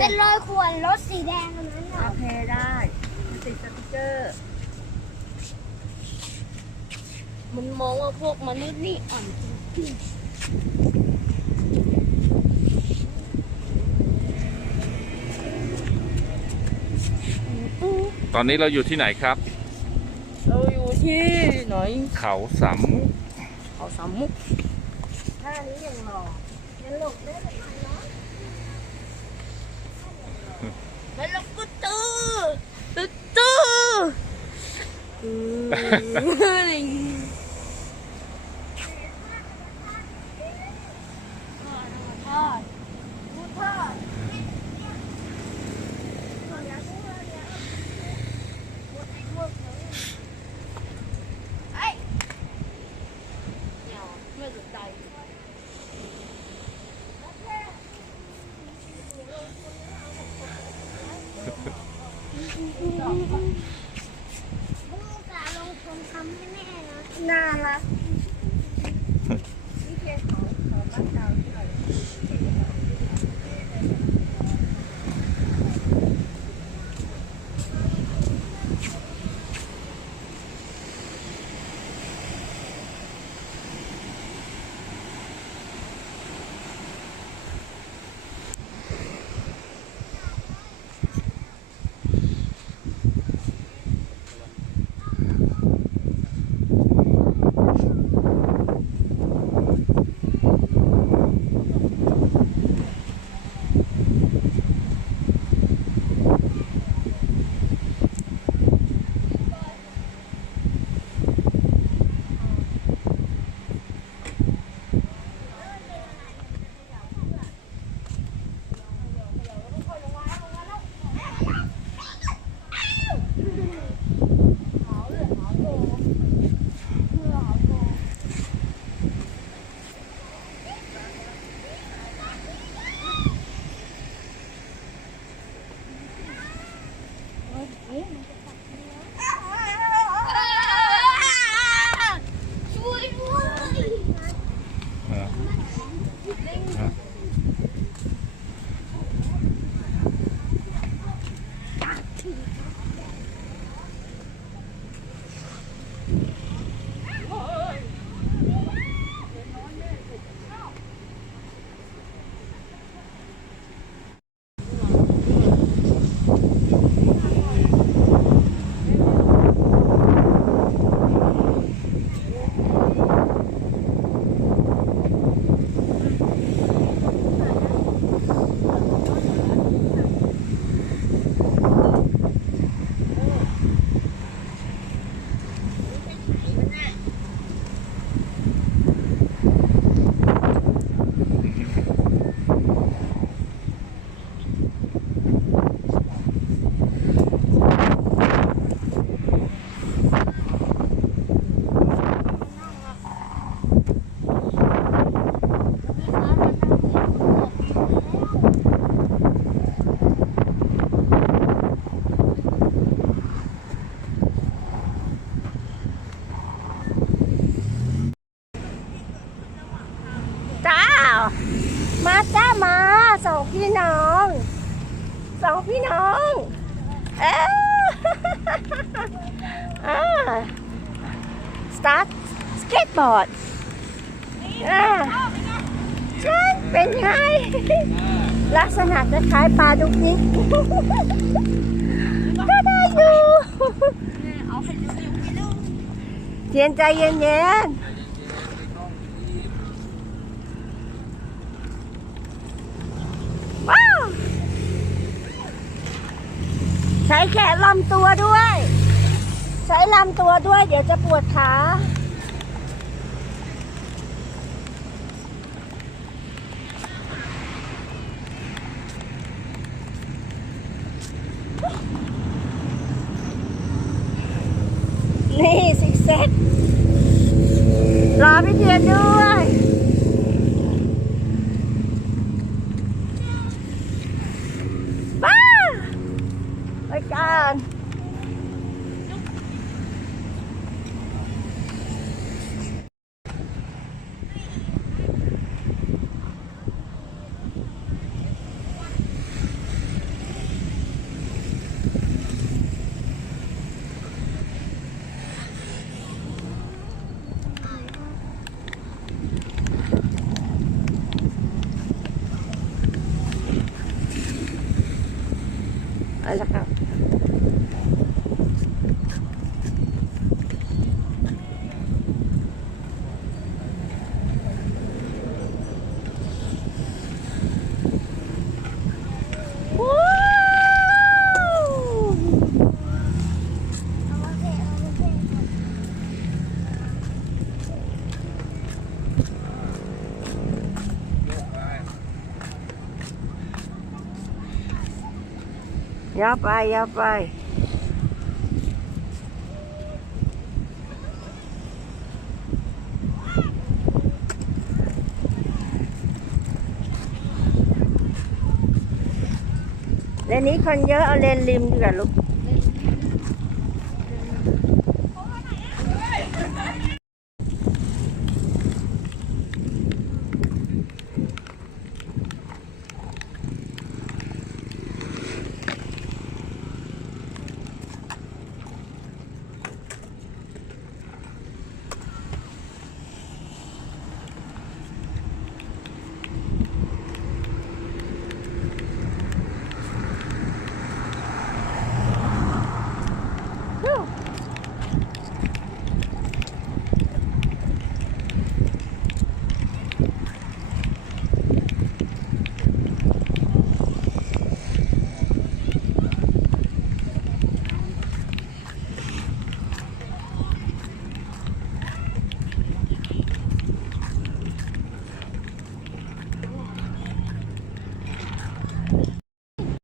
เป็นรอยข่วนรถสีแดงอันนั้นโอน่ะเคได้ติดสติ๊กเกอร์ มันมองว่าพวกมนุษย์นี่อ่อนจริงตอนนี้เราอยู่ที่ไหนครับ เราอยู่ที่ไหนเขาสามมุกเขาสามมุกท่านี้ยังหล่อๆมันหลบได้เลยเนาะแล้วเราก็ตื้อ ตึ๊ดตื้ออื ม สองพี่น้องเอ๊ะอ่า start skateboard อ่าใช่เป็นไง ลักษณะจะคล้ายปลาดุกนิกก็ได้อยู่เย็นใจเย็นๆ ว้าว ใช้แขนลำตัวด้วย ใช้ลำตัวด้วย เดี๋ยวจะปวดขา นี่สิเซ็ตรอพี่เทียนด้วย Alejandro. ย่อไปย่อไปเลนนี้คนเยอะเอาเลนริมดีกว่าลูก